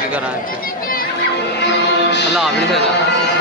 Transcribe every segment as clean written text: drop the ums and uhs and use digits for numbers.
की करा अल्लाह भी सकता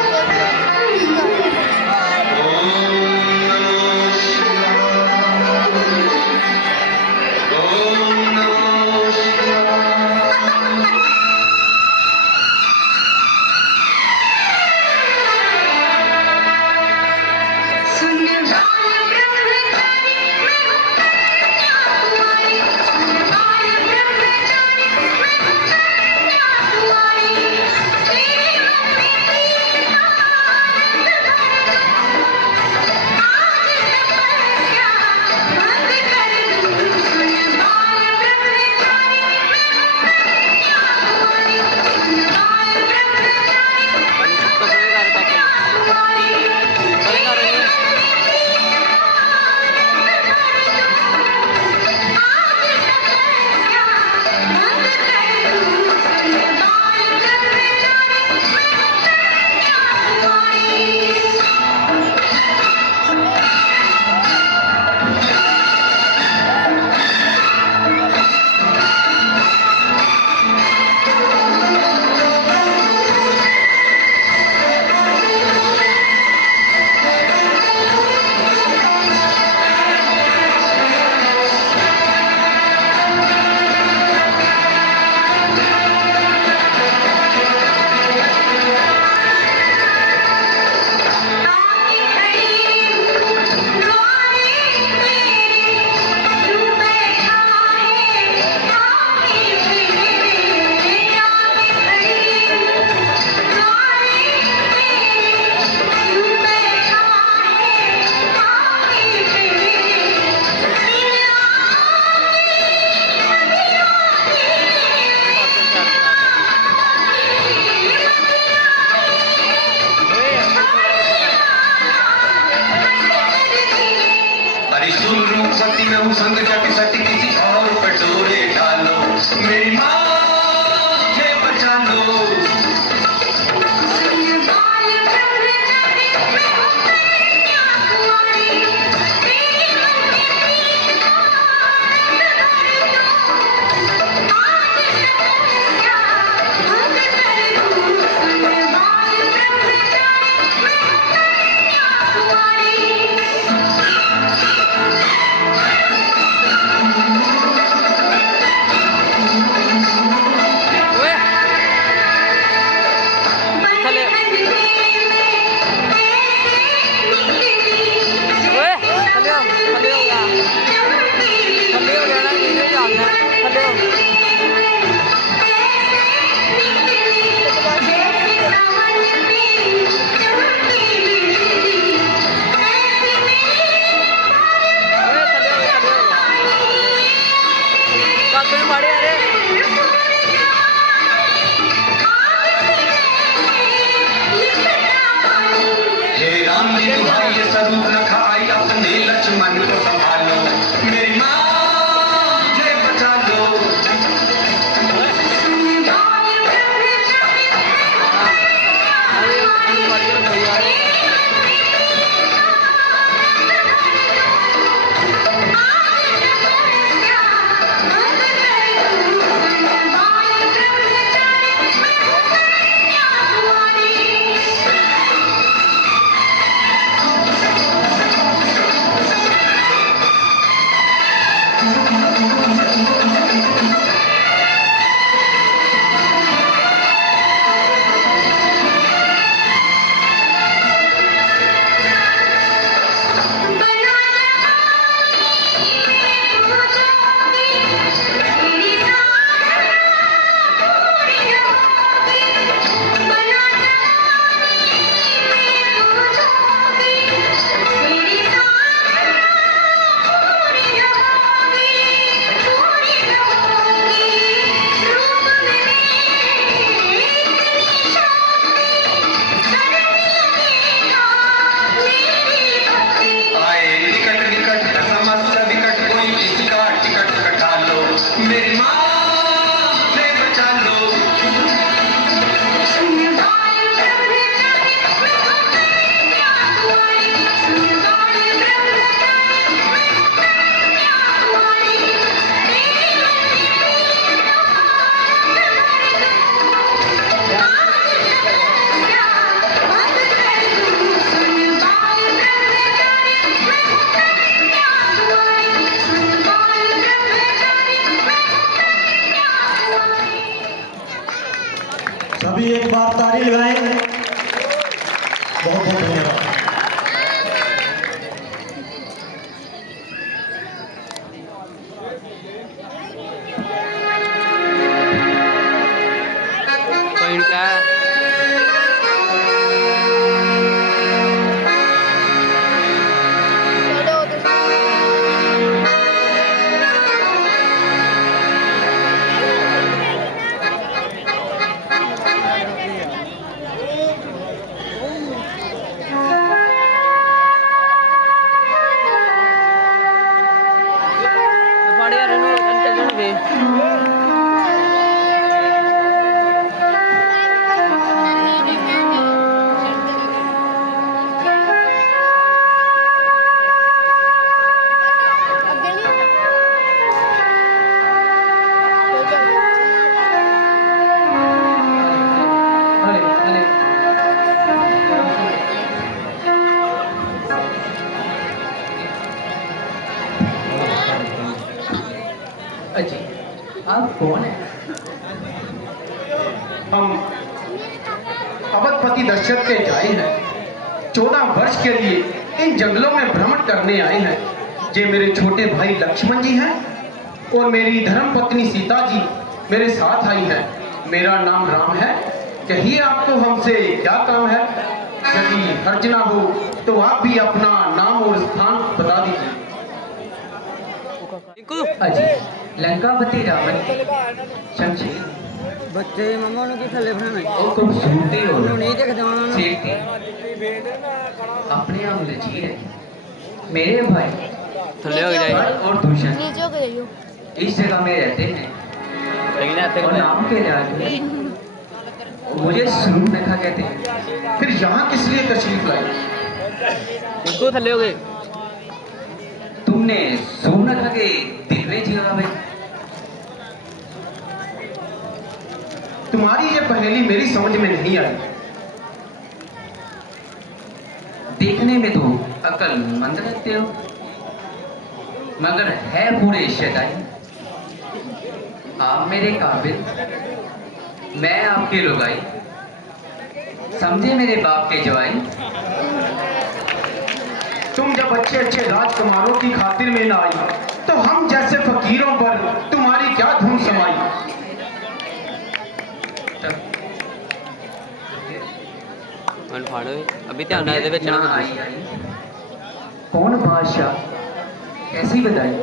सभी एक बार ताली लगाएं। बहुत बहुत धन्यवाद। अजी, आप कौन है? हम अवधपति दशरथ के जाए हैं। 14 वर्ष के लिए इन जंगलों में भ्रमण करने आए हैं। जे मेरे छोटे भाई लक्ष्मण जी हैं और मेरी धर्म पत्नी सीता जी मेरे साथ आई हैं। मेरा नाम राम है। कहिए आपको हमसे क्या काम है? यदि हर्ज ना हो तो आप भी अपना नाम और स्थान बता दीजिए। अजी, लंकापति रावण शमशेर बच्चे मम्मा की थले बनाना और खूबसूरती और नहीं देखते उन्होंने सीखती अपने आप लचीर है। मेरे भाई थले हो जाए भरत और दूषण नीचे हो जाइयो। इस जगह में रहते हैं लेकिन आते और नाम के लिहाज में मुझे सूर्पनखा कहते हैं। फिर यहाँ किस लिए तशरीफ लाई? इनको थले हो गए। तुमने सूर्पनखा के दिलवे जगह में तुम्हारी ये पहेली मेरी समझ में नहीं आई। देखने में तो अक्लमंद लगते हो मगर है पूरे शैतानी। आप मेरे काबिल, मैं आपके लुगाई, समझे मेरे बाप के जवाई। तुम जब अच्छे अच्छे राजकुमारों की खातिर में न आई तो हम जैसे फकीरों पर तुम्हारी क्या धुन समाई? मन फाड़ो अभी ध्यान ना दे बेचना आई आई कौन बादशाह कैसी बताई?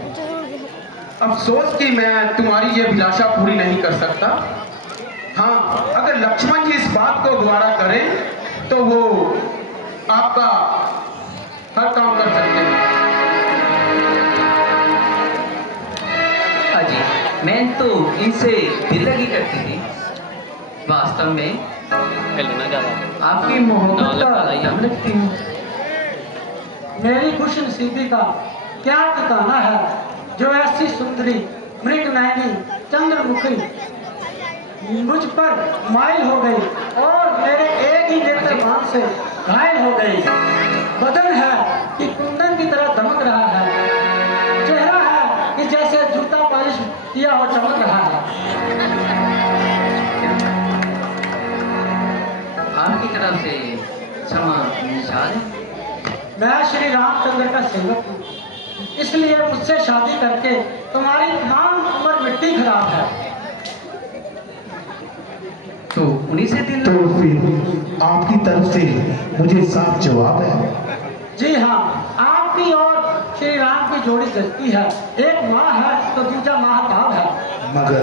अफसोस कि मैं तुम्हारी ये अभिलाषा पूरी नहीं कर सकता। हाँ, अगर लक्ष्मण जी इस बात को दोबारा करें तो वो आपका हर काम कर सकते हैं। अजी, मैं तो इनसे दिल लगी करती थी। वास्तव में खेलना ज्यादा आपकी मोहब्बत का दम रखती हूँ। मेरी खुश नसीबी का क्या ठिकाना है जो ऐसी सुंदरी मृग नयनी चंद्रमुखी मुझ पर माइल हो गई और मेरे एक ही नेत्र बाण से घायल हो गई। बदन है कि कुंदन की तरह दमक रहा है, चेहरा है कि जैसे जूता पॉलिश किया हो चमक रहा है। आपकी तरफ से क्षमा निशान है। मैं श्री रामचंद्र का सेवक हूँ, इसलिए मुझसे शादी करके तुम्हारी तमाम उम्र मिट्टी खराब है। तो उन्हीं से दिल तो फिर आपकी तरफ से मुझे साफ जवाब है। जी हाँ, आपकी और श्री राम की जोड़ी जचती है। एक माँ है तो दूसरा महाकाल है। मगर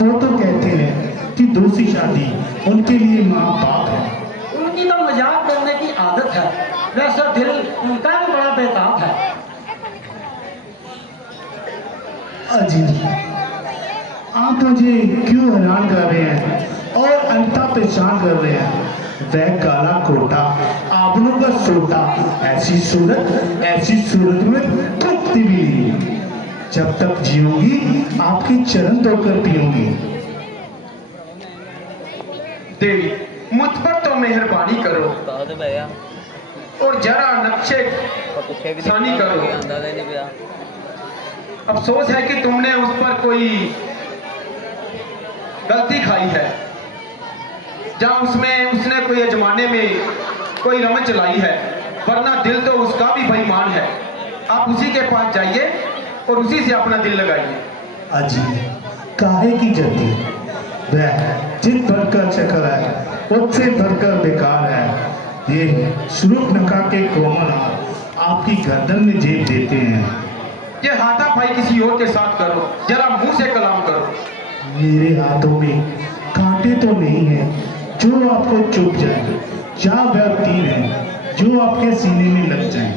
वो तो कहते हैं कि दूसरी शादी उनके लिए माँ बाप है। उनकी तो मजाक करने की आदत है, वैसा दिल उनका भी बड़ा बेताब है। अजी, आप मुझे क्यों हैरान कर रहे हैं और अंता परेशान कर रहे हैं? वह काला कोटा, आबनों का सोटा, ऐसी सूरत में तृप्ति भी नहीं। जब तक जीऊंगी आपके चरण धोकर पीऊंगी। देवी, मुझ पर तो मेहरबानी करो तो भैया और जरा नक्शे पीछे भी सानी करो। अंदाजा नहीं भैया। अफसोस है कि तुमने उस पर कोई गलती खाई है। जहाँ उसमें उसने कोई जमाने में कोई रमन चलाई है, वरना दिल तो उसका भी बेईमान है। आप उसी के पास जाइए और उसी से अपना दिल लगाइए। अजी काहे की जल्दी, वह जिद भरकर चक्कर है उससे भरकर बेकार है। ये शूर्पणखा के कोमल हाथ आपकी गर्दन में जेब देते हैं। ये हाथापाई किसी और के साथ करो, जरा मुंह से कलाम करो। मेरे हाथों में कांटे तो नहीं है जो आपको चुभ जाए, या वह तीर है जो आपके सीने में लग जाए।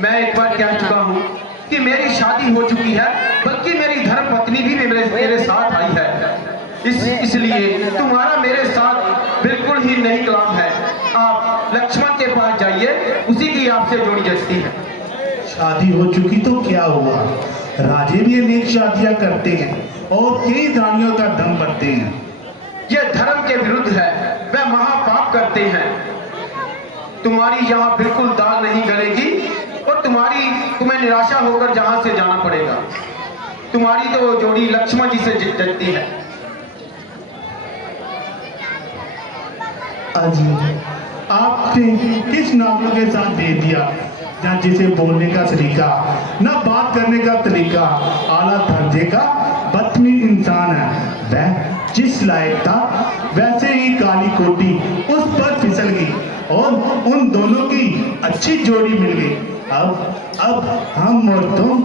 मैं एक बार कह चुका हूँ कि मेरी शादी हो चुकी है, बल्कि मेरी धर्म पत्नी भी मेरे साथ आई है। इसलिए तुम्हारा मेरे साथ बिल्कुल ही नहीं कलाम है। आप लक्ष्मण के पास जाइए, उसी की आपसे जोड़ी जचती है। शादी हो चुकी तो क्या हुआ, राजे भी अनेक शादियां करते हैं और कई रानियों का दम भरते हैं। ये धर्म के विरुद्ध है, वह महापाप करते हैं। तुम्हारी यहाँ बिल्कुल दाल नहीं गलेगी और तुम्हें निराशा होकर जहां से जाना पड़ेगा। तुम्हारी तो जोड़ी लक्ष्मण जी से जचती है। अजी आपने किस नाम के साथ दे दिया, ना जिसे बोलने का सलीका, ना बात करने का तरीका, आला दर्जे का बदतमीज इंसान है। वह जिस लायक था वैसे ही काली कोटी उस पर फिसल गई और उन दोनों की अच्छी जोड़ी मिल गई। अब हम और तुम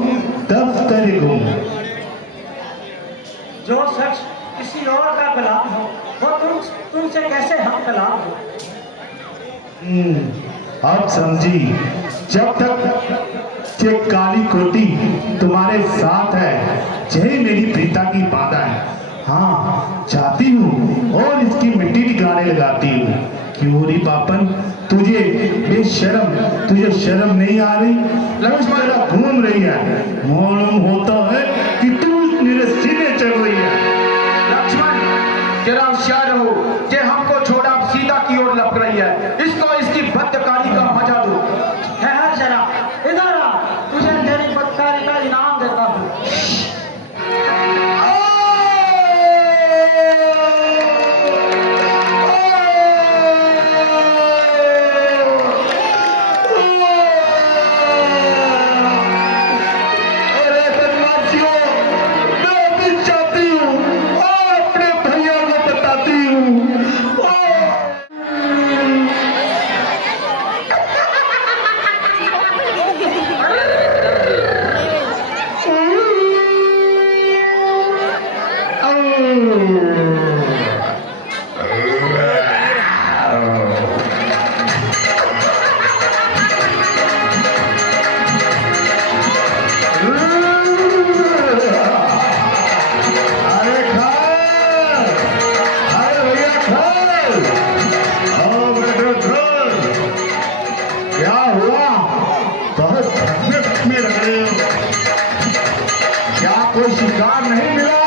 दफ्तर गुम। जो शख्स किसी और का गुलाम हो वो तुमसे कैसे हम कलाम हो। अब समझी, जब तक ये काली कोटी तुम्हारे साथ है, यही मेरी प्रीता की बाधा है। हाँ चाहती हूँ और इसकी मिट्टी ठिकाने लगाती हूँ। क्यों री पापन, तुझे बेशरम, तुझे शर्म नहीं आ रही? लक्ष्मण घूम रही है, मालूम होता है कि तू मेरे सीने चढ़ रही है। लक्ष्मण जरा होशियार रहो, जे हमको छोड़ा अब सीता की ओर लपक रही है। इसको इसकी बदकारी का मजा दो। ठहर जरा, इधर आ, तुझे तेरी बदकारी का इनाम देता हूँ। कोई शिकार नहीं मिला?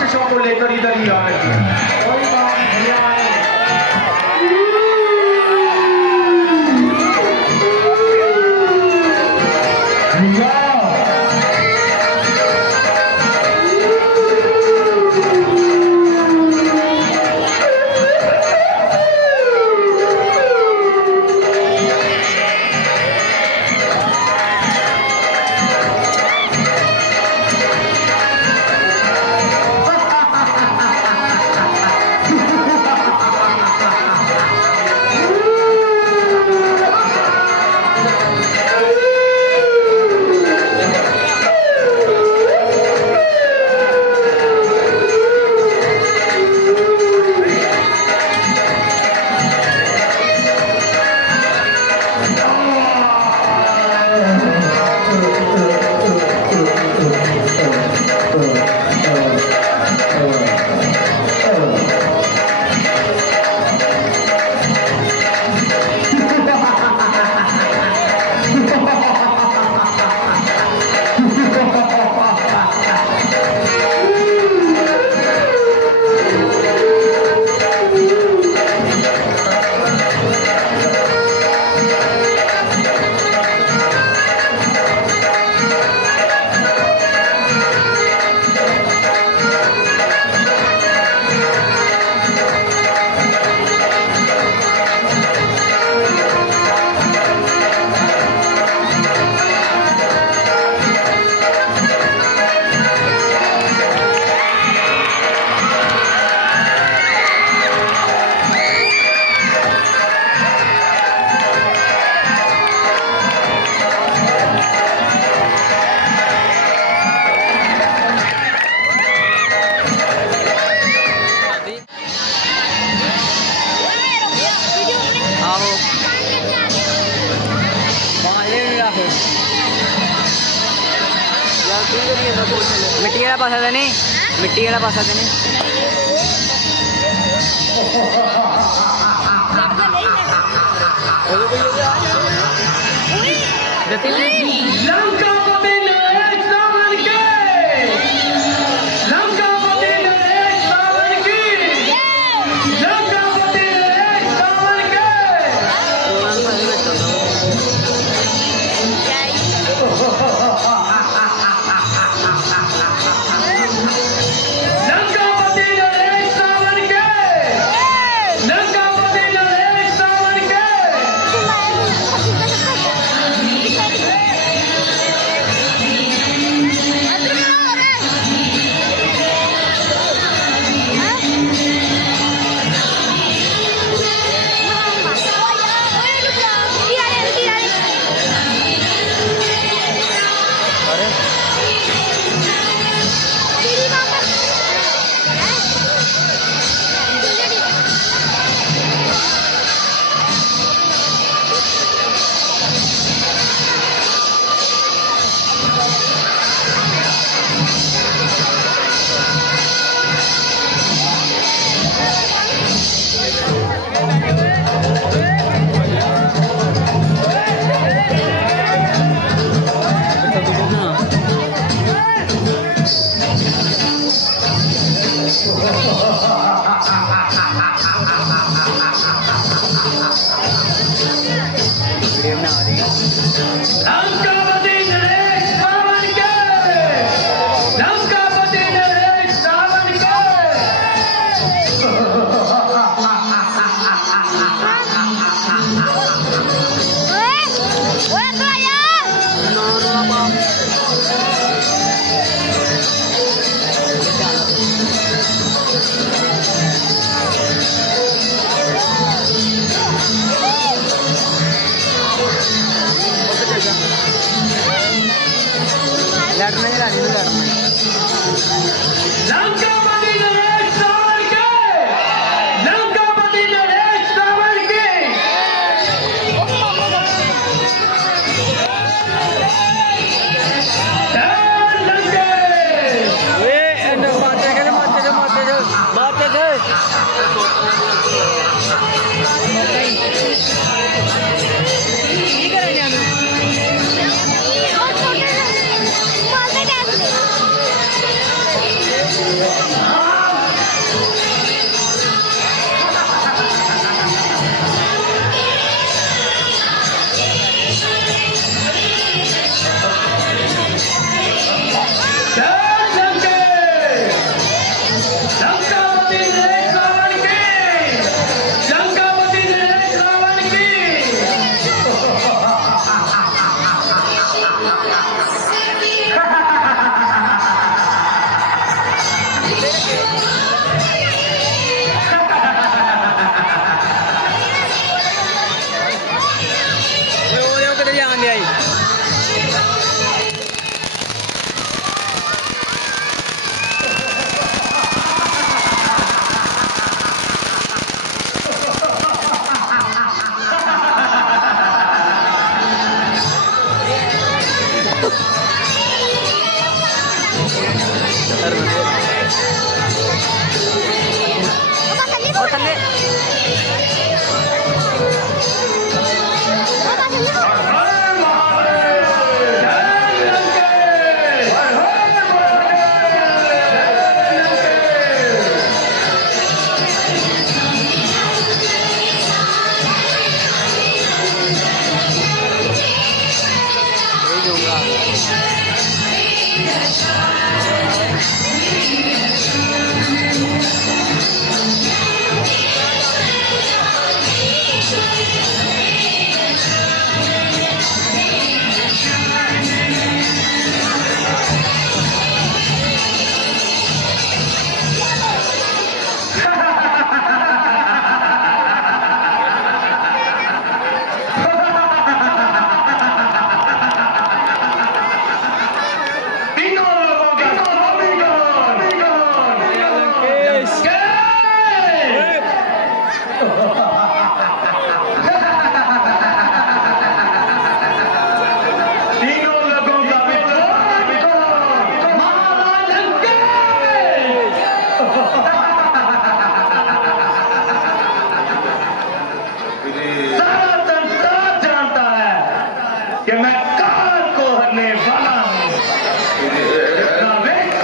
राक्षसों को लेकर इधर ही आ रही है। कोई बात नहीं आए। आओ बाले नहीं रखे यार तू करिए सब मिट्टी वाला पासा था नहीं मिट्टी वाला पासा था नहीं लंकापति नरेश रावण के लंकापति नरेश रावण की लंकापति नरेश रावण के लंकापति नरेश रावण के लंकापति नरेश रावण के लंकापति नरेश रावण के लंकापति नरेश रावण के लड़ना ही लड़ना लंकापति नरेश रावण के लंकापति नरेश रावण के Boleh deh. वो देखो किधर जान दिया ये। और थल्ले यही दूंगा। तीनों लोगों का स्वामी कौन? तीनों लोगों का विद्रोह कौन? महाराज लंकेश। सारा संसार जानता है कि मैं काल को हरने वाला हूं। जितना विष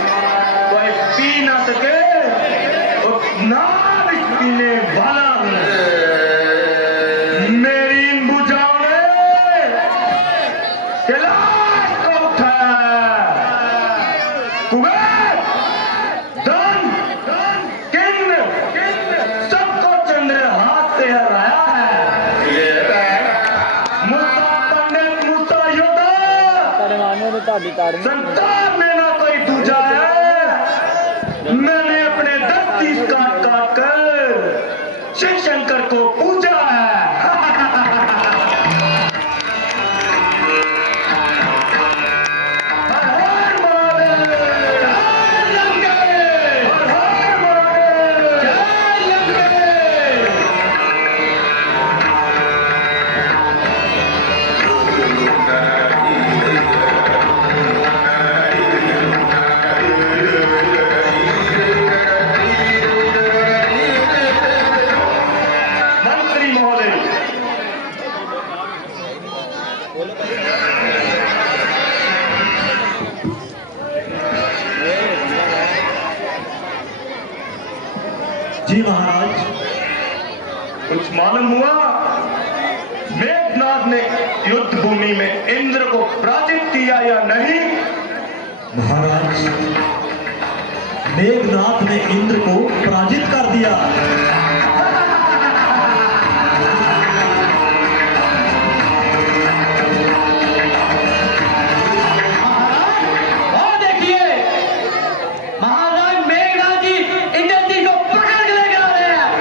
कोई पी ना सके उतना विष पीने वाला हूं। मेरी इन भुजाओं ने कैलाश को उठाया। कुबेर, धन, किन्न, सबको चंद्रहास से हराया है। मूसा पंडित, मूसा योद्धा, संसार में ना कोई दूजा है। मैंने अपने 10 काट काट कर शिव शंकर को पूजा है। हर हर महादेव, जय लंकेश। हर हर महादेव, जय लंकेश। मंत्री महोदय, जी महाराज। कुछ मालूम हुआ? मेघनाथ ने युद्ध भूमि में इंद्र को पराजित किया या नहीं? महाराज, मेघनाथ ने इंद्र को पराजित कर दिया। और देखिए महाराज मेघनाथ जी इंद्र जी को पकड़ के लेके आ रहे हैं।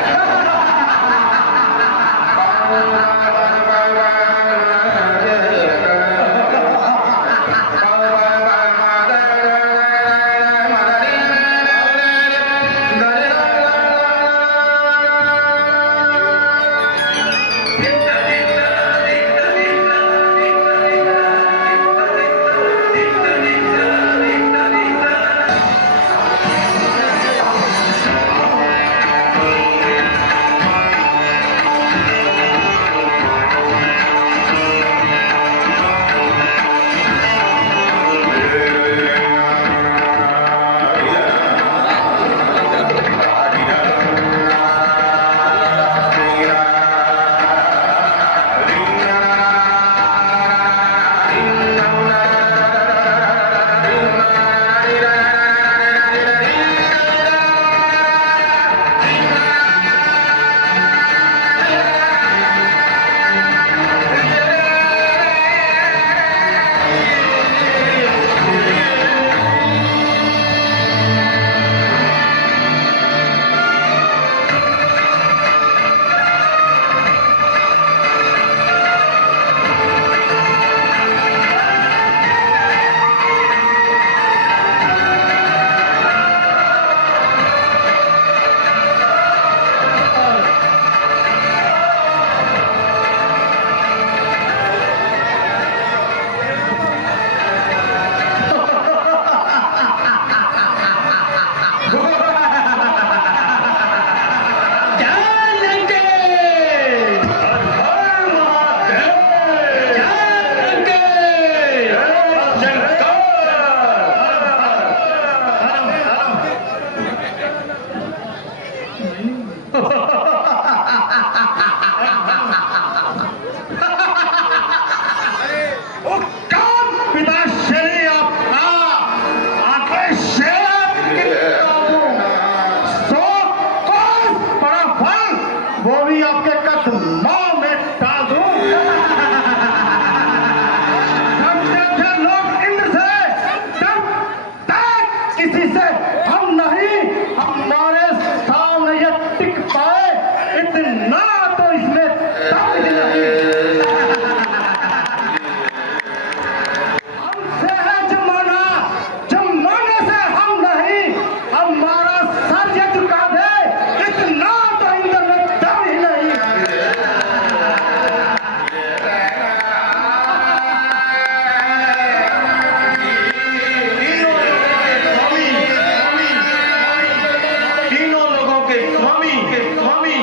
के स्वामी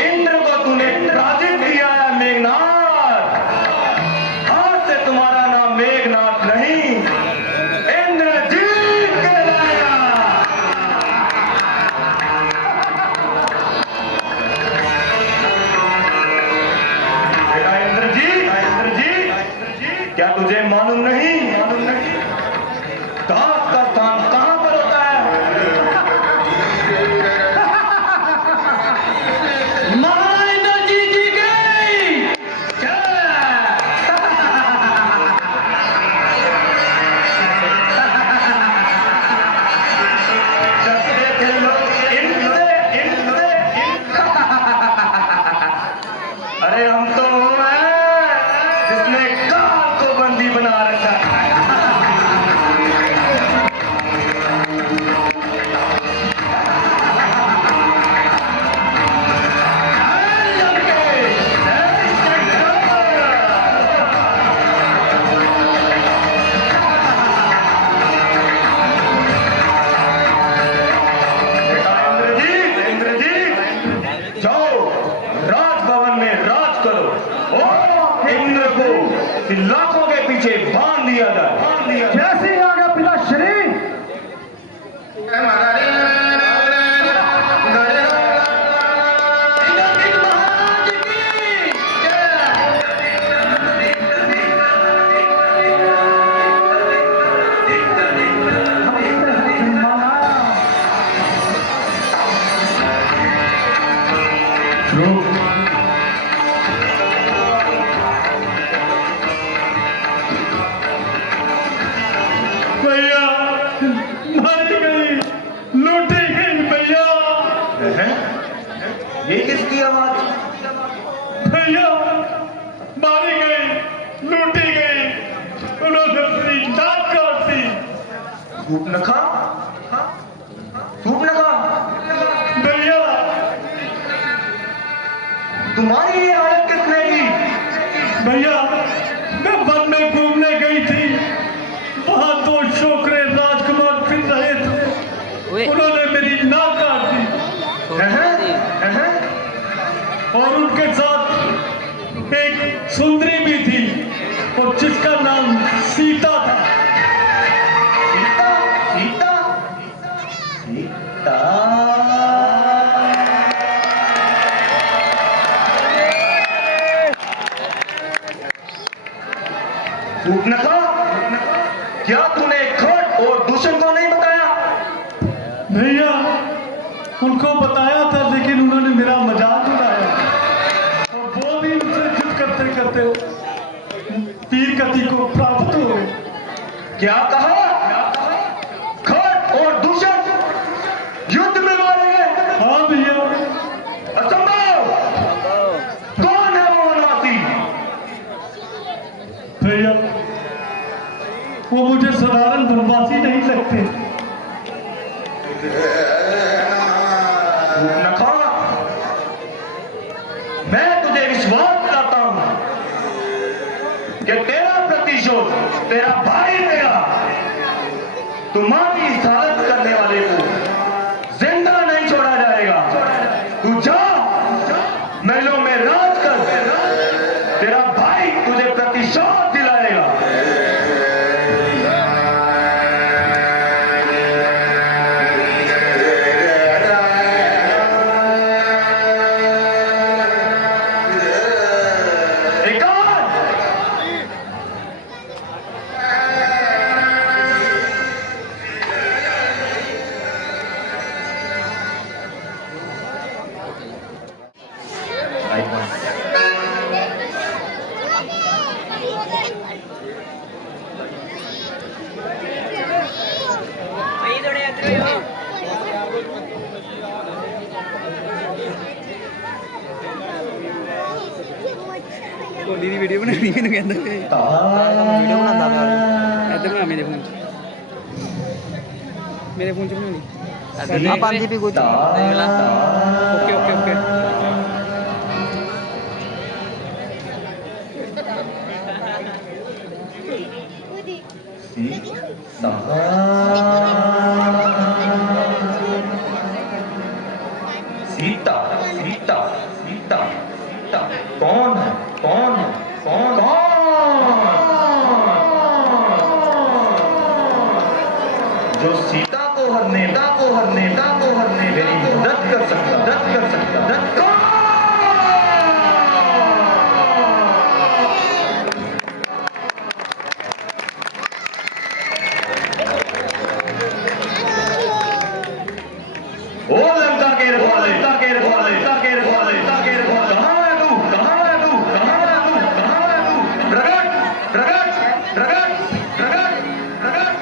इंद्र को तूने पराजित किया है मेघनाथ। आज से तुम्हारा नाम मेघनाथ नहीं, इंद्रजीत कहलाएगा। बेटा इंद्रजीत, क्या तुझे मालूम नहीं दास का स्थान कहां पर होता है? महाराज जी की गई अरे हम तो वो हैं जिसने काल को बंदी बना रखा है। इंद्रजीत, जाओ राजभवन में राज करो और इंद्र को लाखों के पीछे बांध दिया जाए। जैसे ही आगे पिता श्री भैया मारी गई, लूटी गई भैया। ये किसकी आवाज? भैया मारी गई, लूटी गई, उन्होंने अपनी जान काट दी। सूपनखा भैया तुम्हारी ये हालत किसने की? भैया मैं वन में घूमने गई थी, वहां दो छोकरे राजकुमार फिर रहे थे, उन्होंने मेरी नाक काट दी और उनके साथ एक सुंदरी भी थी और जिसका नाम सीता था। सूपनखा, क्या तूने खट और दूषण को नहीं बताया? भैया उनको बताया था, लेकिन उन्होंने मेरा मजाक उड़ाया और वो भी उनसे युद्ध करते करते वीर गति को प्राप्त हो गए। क्या कहा? खट और दूषण युद्ध में मारे गए? हाँ भैया। असंभव। कौन है वो वनवासी? भैया वो मुझे साधारण वनवासी नहीं लगते। सूपनखा, मैं तुझे विश्वास कराता हूं कि तेरा प्रतिशोध तेरा भाई देगा। तुम्हारी हिफाजत करने वाले को जिंदा नहीं छोड़ा जाएगा। तू जा महलों में राज कर, तेरा भाई तुझे प्रतिशोध दिलाएगा। दीदी वीडियो बना रही है कहता है वीडियो बनाता है इधर बना मेरे फोन च बनानी आप आंधी भी कुछ okay okay okay Sita Sita Sita कौन है कौन है कौन जो सीता को हरने मेरी मदद कर सकता ओ लंका के रखवाले कहाँ है तू प्रगट प्रगट प्रगट प्रगट प्रगट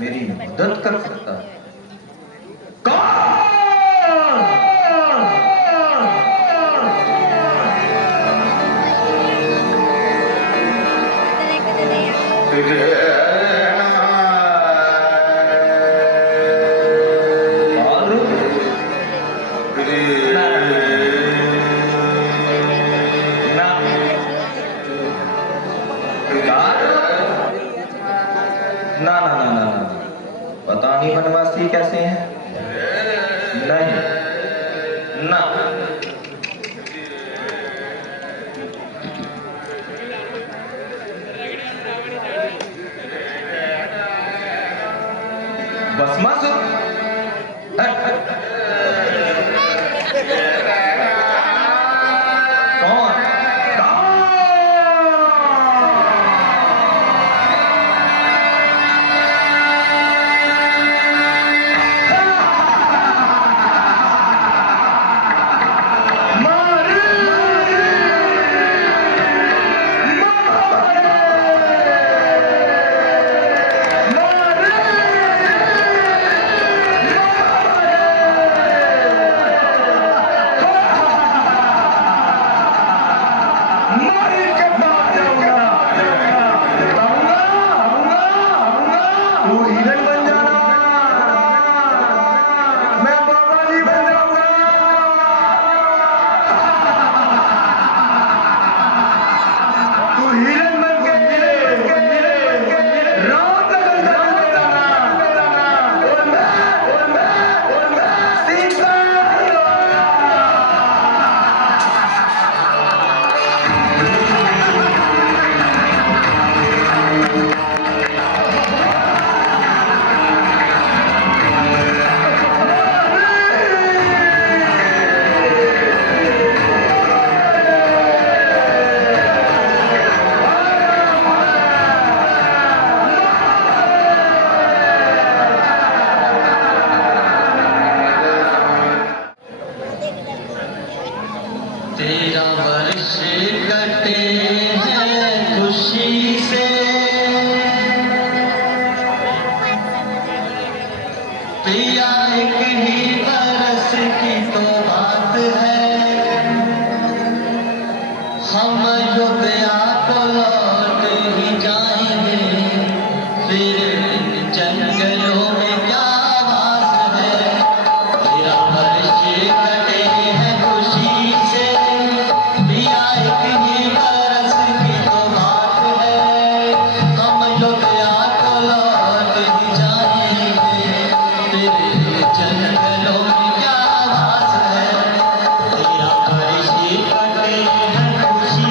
मेरी मदद कर सकता है। ना ना ना ना ना, पता नहीं वनवासी कैसे हैं। नहीं ना, भस्मासुर कौन? तेरा वर्ष कटे हैं खुशी से, पिया एक ही बरस की तो बात है, हम अयोध्या को लौट ही जाएंगे, फिर इन जंगलों में क्या आवाज है। तेरा वर्ष कटे हैं खुशी से, पिया एक ही बरस की तो बात है, हम अयोध्या को लौट ही जाएंगे, फिर इन जंगलों में क्या आवाज है। तेरा वर्ष कटे हैं खुशी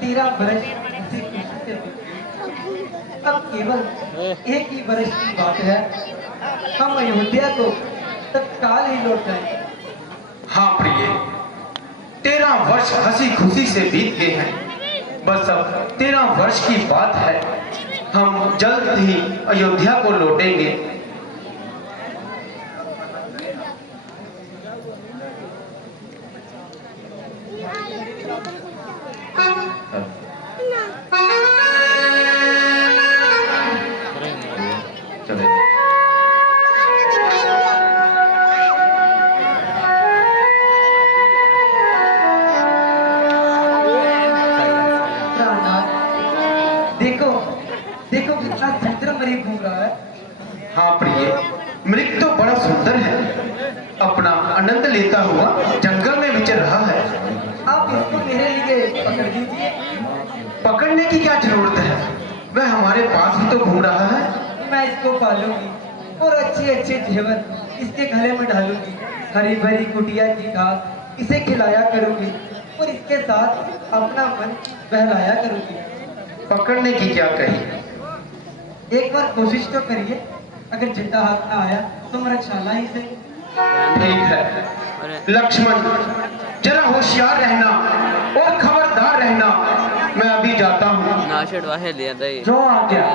13 बरस इसी खुशी से बीते। अब केवल एक ही बरस की बात है, हम अयोध्या को तत्काल ही लौट जाएंगे। हाँ प्रिय, 13 वर्ष हंसी खुशी से बीत गए हैं। बस अब 13 वर्ष की बात है, हम जल्द ही अयोध्या को लौटेंगे। चले प्राणनाथ, देखो देखो कितना सुंदर मरीज घूम रहा है। हाँ प्रिय, मृग तो बड़ा सुंदर है, अपना आनंद लेता हुआ जंगल में विचर रहा है। आप इसको मेरे लिए पकड़ लीजिए। पकड़ने की क्या जरूरत है, वह हमारे पास ही तो घूम रहा है। मैं इसको पालूंगी और अच्छे अच्छे जेवर इसके गले में डालूंगी। हरी भरी कुटिया की घास इसे खिलाया करूंगी और इसके साथ अपना मन बहलाया करूंगी। पकड़ने की क्या कही, एक बार कोशिश तो करिए, अगर जिंदा हाथ ना आया तो मरकशाला ही से। ठीक है लक्ष्मण, जरा होशियार रहना और खबरदार रहना। मैं अभी जाता हूँ। नाशट वाहे लिया था ये। जो आ गया।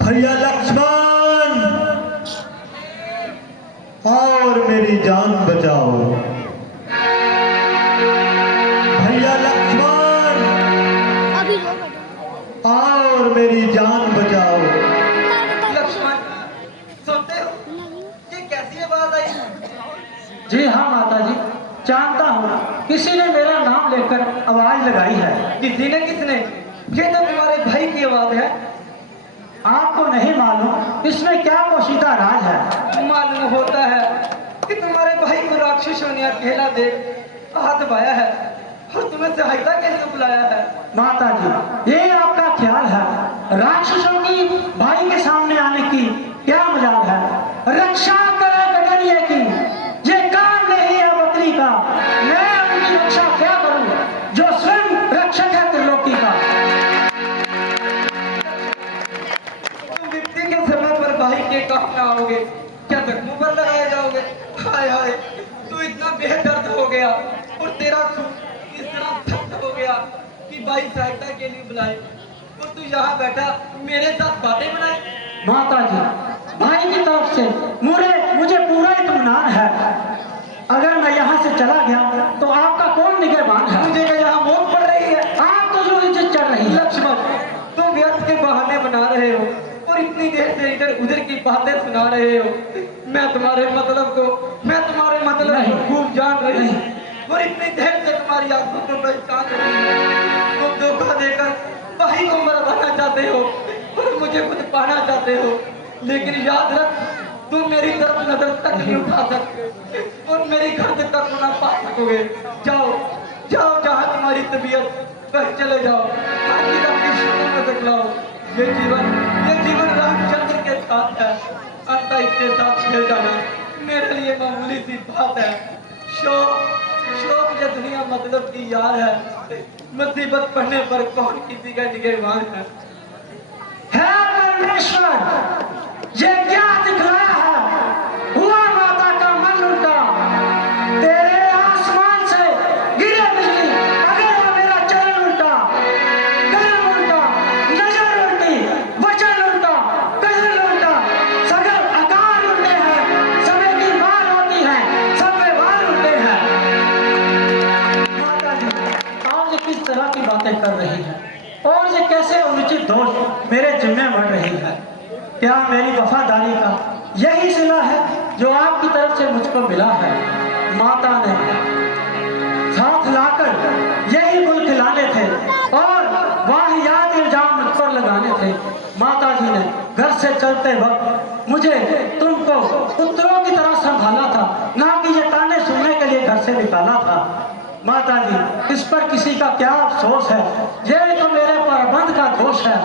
भैया लक्ष्मण, और मेरी जान बचाओ। भैया लक्ष्मण, और मेरी जान बचाओ। लक्ष्मण, सुनते हो? ये कैसी आवाज आई? जी हाँ माता जी, जानता हूँ किसी ने मेरा नाम लेकर आवाज लगाई है। किसने? ये तो तुम्हारे भाई की आवाज है। आपको नहीं मालूम इसमें क्या पोशीदा राज है? मालूम होता है कि तुम्हारे भाई को राक्षसों ने अकेला देख हाथ दबाया है और तुम्हें सहायता के लिए बुलाया है। माता जी, ये आपका ख्याल है? राक्षसों की भाई के सामने आने की क्या मजाल है? रक्षा करे गडरिये की, ये काम नहीं है बकरी का। मैं उनकी रक्षा क्या करूं जो स्वयं रक्षक है त्रिलोकी का। तुम विपत्ति के समय पर भाई के काम ना आओगे, क्या जख्मों पर लगाए जाओगे? हाय हाय, तू इतना बेदर्द हो गया और तेरा खून इस तरह सख्त हो गया कि भाई सहायता के लिए बुलाए और तू यहाँ बैठा मेरे साथ बातें बनाए। माता जी, भाई की तरफ से मुझे पूरा इत्मीनान है। अगर मैं यहाँ से चला गया तो आपका कौन निगहबान है? मुझे यहाँ मौत पड़ रही है, आप तो जो इज्जत चढ़ रही है। लक्ष्मण, तुम व्यर्थ के बहाने बना रहे हो और इतनी देर से इधर उधर की बातें सुना रहे हो। मैं तुम्हारे मतलब को खूब जान रही हूँ और इतनी देर से तुम्हारी आंखों को पहचान रही हूँ। तुम धोखा देकर भाई को मरवाना चाहते हो और मुझे खुद पाना चाहते हो, लेकिन याद रख, तुम मेरी तरफ नजर तक नहीं उठा सकते और मेरी गर्द तक ना पा सकोगे। जाओ जाओ, जहाँ तुम्हारी तबीयत वहीं चले जाओ। आखिर अपनी शुरू में बदलाओ। ये जीवन रामचंद्र के साथ है, अंता इसके साथ खेल जाना मेरे लिए मामूली सी बात है। शोक ये दुनिया मतलब की यार है, मुसीबत पड़ने पर कौन किसी का निगहबान है? परमेश्वर, ये क्या दिखलाया है? हुआ माता का मन उल्टा, तेरे आसमान से गिरे बिजली, अगर मेरा चरण उल्टा, कर्म उल्टा, नजर उल्टी, वचन उल्टा, कहल उल्टा, सगल आकार उल्टे हैं, समय की मार होती है, सब व्यवहार उल्टे हैं। माता जी, आज ये किस तरह की बातें कर रही है और ये कैसे अनुचित दोष मेरे जिम्मे बढ़ रही है? क्या मेरी वफादारी का यही सिला है जो आपकी तरफ से मुझको मिला है? माता ने साथ लाकर यही गुल खिलाने थे और वाहियात इल्जाम मुझ पर लगाने थे। माता जी ने घर से चलते वक्त मुझे तुमको पुत्रों की तरह संभाला था, ना कि ये ताने सुनने के लिए घर से निकाला था। माता जी, इस पर किसी का क्या अफसोस है? ये तो मेरे प्रबंध का दोष है।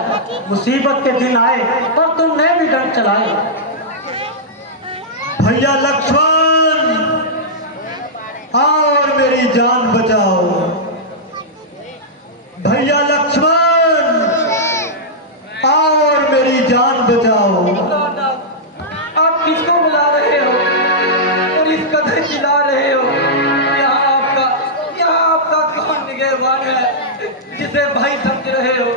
मुसीबत के दिन आए और तुमने भी डंड चलाए। भैया लक्ष्मण, आओ और मेरी जान बचाओ। भैया लक्ष्मण, आओ और मेरी जान बचाओ। आप किसको बुला रहे हो और इस कदर चिल्ला रहे हो? यहाँ आपका कौन निगहबान है जिसे भाई समझ रहे हो?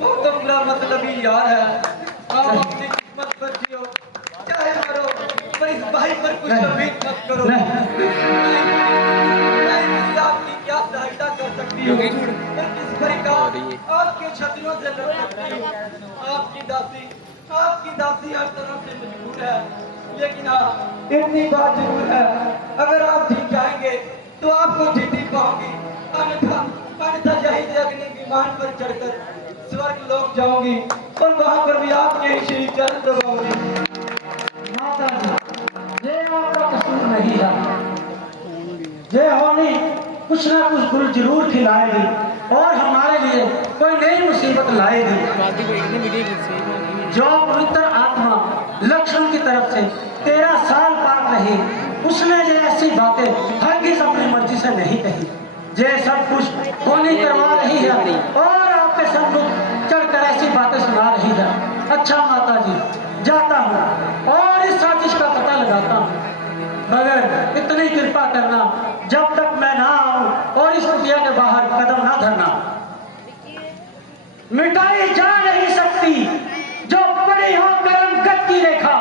वो तो बुरा मतलबी यार है। आप अपनी किस्मत पर जियो, चाहे मरो, पर इस भाई पर कुछ उम्मीद मत करो। मैं आपकी क्या सहायता कर सकती हूँ? पर किस भाई का आपके छतरियों से लड़ सकती हूँ? आपकी दासी हर तरफ से मजबूर है, लेकिन हाँ, इतनी बात जरूर है, अगर आप जीत जाएंगे तो आपको जीती पाओगी, अन्यथा यही से अग्नि विमान पर चढ़कर स्वर्ग लोक जाओगी और वहां पर भी आपके ही श्री चरण दबाओगी। माता जी, ये आपका कसूर नहीं है। ये होनी कुछ ना कुछ गुरु जरूर खिलाएगी और हमारे लिए कोई नई मुसीबत लाएगी। जो पवित्र आत्मा लक्ष्मण की तरफ से 13 साल पार रही, उसने ये ऐसी बातें हरगिज़ अपनी मर्जी से नहीं कही। ये सब कुछ होनी करवा रही है और आपके सम्मुख चढ़कर ऐसी बातें सुना रही है। अच्छा माता जी, जाता हूँ और इस साजिश का पता लगाता हूँ, मगर इतनी कृपा करना, जब तक मैं ना आऊं और इस कुटिया के बाहर कदम ना धरना। मिटाई जा नहीं सकती जो बड़ी हो कर्म गत की रेखा,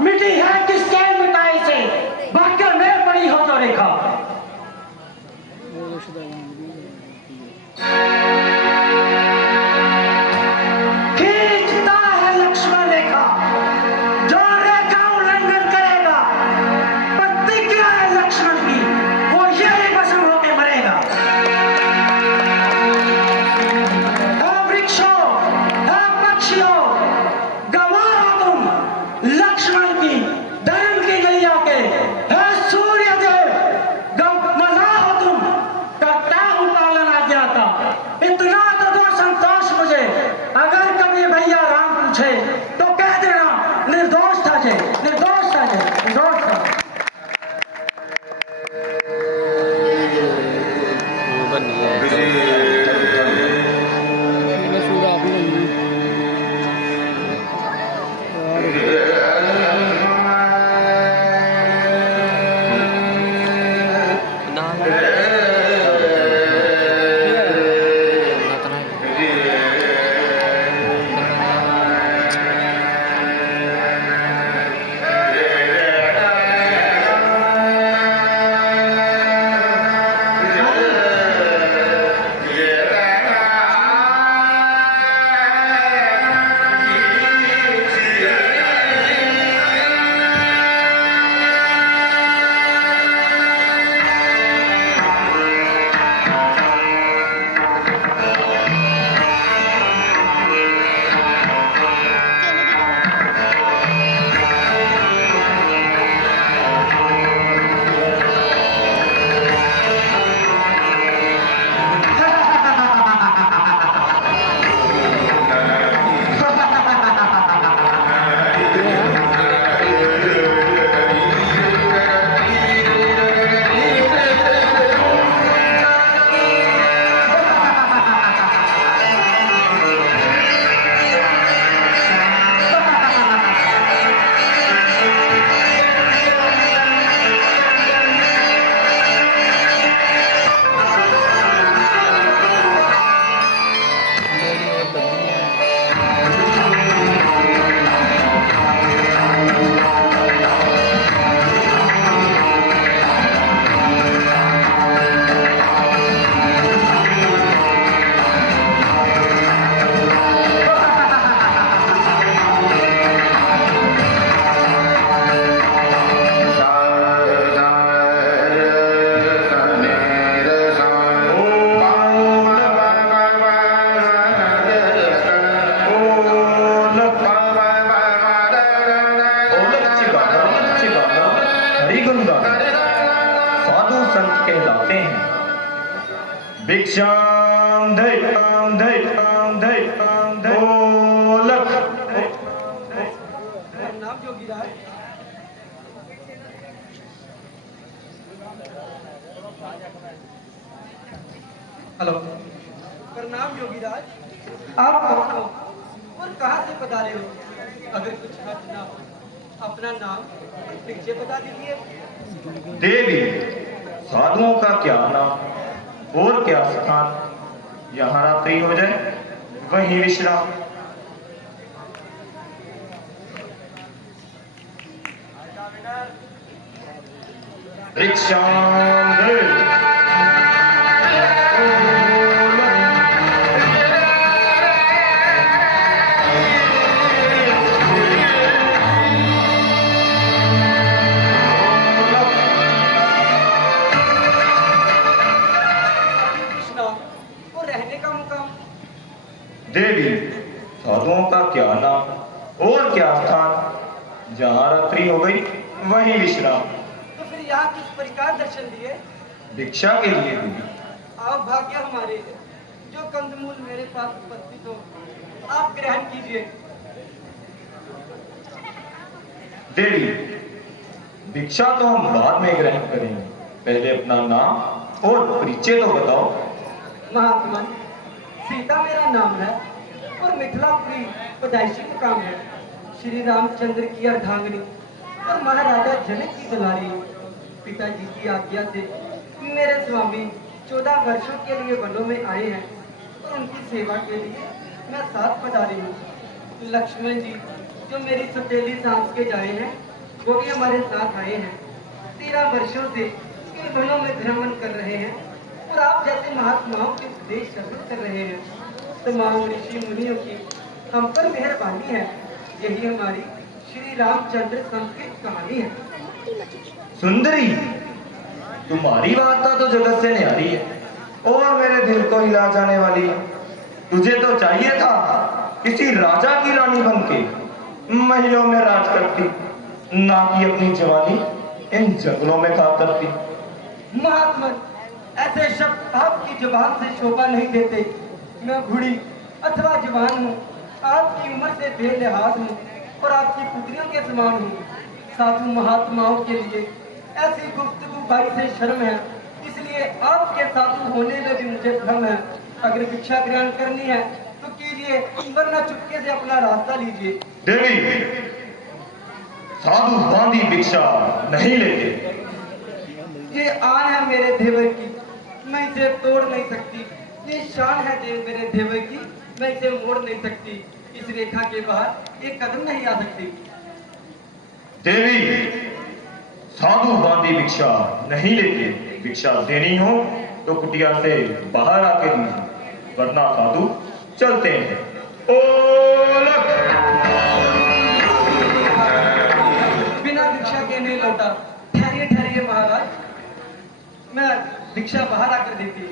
मिटी है किसके मिटाई से, भाग्य में बड़ी हो जो रेखा। खींचता है लक्ष्मण रेखा, जो रेखा उल्लंघन गुणगान साधु संत कहलाते हैं। भिक्षाम धै ओलक। नाम जोगीराज। हेलो, प्रणाम जोगीराज। आप कौन हो और कहाँ से पधारे हो? अगर कुछ हर्ज ना हो, अपना नाम और परिचय बता दीजिए। देवी, साधुओं का क्या नाम और क्या स्थान, यहाँ रात्रि हो जाए वहीं विश्राम। भिक्षाम धै और रहने का मुकाम? देवी, साधुओं का क्या नाम और क्या स्थान, जहाँ रात्रि हो गई वहीं विश्राम। तो फिर यहाँ किस प्रकार दर्शन दिए? भिक्षा के लिए देवी। आप भाग्य हमारे, जो कंदमूल मेरे पास उपस्थित हो आप ग्रहण कीजिए। देवी, भिक्षा तो हम बाद में ग्रहण करेंगे, पहले अपना नाम और परिचय तो बताओ। महात्मा, सीता मेरा नाम है और मिथिलापुरी पैदाइशी मुकाम है। श्री रामचंद्र की अर्धांगिनी और महाराजा जनक की दुलारी। पिताजी की आज्ञा से मेरे स्वामी 14 वर्षों के लिए वनों में आए हैं और उनकी सेवा के लिए मैं साथ पधारी हूँ। लक्ष्मण जी जो मेरी सौतेली सांस के जाए हैं वो भी हमारे साथ आए हैं। 13 वर्षों से इन वनों में भ्रमण कर रहे हैं और आप जैसे महात्माओं के उपदेश श्रवण कर रहे हैं। तमाम ऋषि मुनियों की हम पर मेहरबानी है। यही हमारी श्री रामचंद्र संस्कृत कहानी है। सुंदरी, तुम्हारी वार्ता तो जगत से न्यारी है और मेरे दिल को हिला जाने वाली है। तुझे तो चाहिए था किसी राजा की रानी बनके महलों में राज करती, ना कि अपनी जवानी इन जंगलों में खा करती। महात्मा, ऐसे शब्द आपकी जुबान से शोभा नहीं देते। मैं बूढ़ी अथवा जवान हूँ, आपकी उम्र से बेलिहाज हूँ और आपकी पुत्रियों के समान हूँ। साधु महात्माओं के लिए ऐसी गुफ्तगू भाई से शर्म है, इसलिए आपके साधु होने में भी मुझे भ्रम है। अगर भिक्षा ग्रहण करनी है तो कीजिए, वरना चुपके से अपना रास्ता लीजिए। देवी, साधु बांधी भिक्षा नहीं लेते। ये आन है मेरे देवर की, मैं इसे तोड़ नहीं सकती। ये शान है मेरे देवर की, मैं इसे मोड़ नहीं सकती। इस रेखा के बाहर एक कदम नहीं आ सकती। देवी, साधु बांधी भिक्षा नहीं लेते। भिक्षा देनी हो तो कुटिया से बाहर आके दीजिए, वरना साधु चलते हैं। ओलक। बिना भिक्षा के नहीं लौटा। ठहरिए ठहरिए महाराज, मैं भिक्षा बाहर आकर देती हूँ।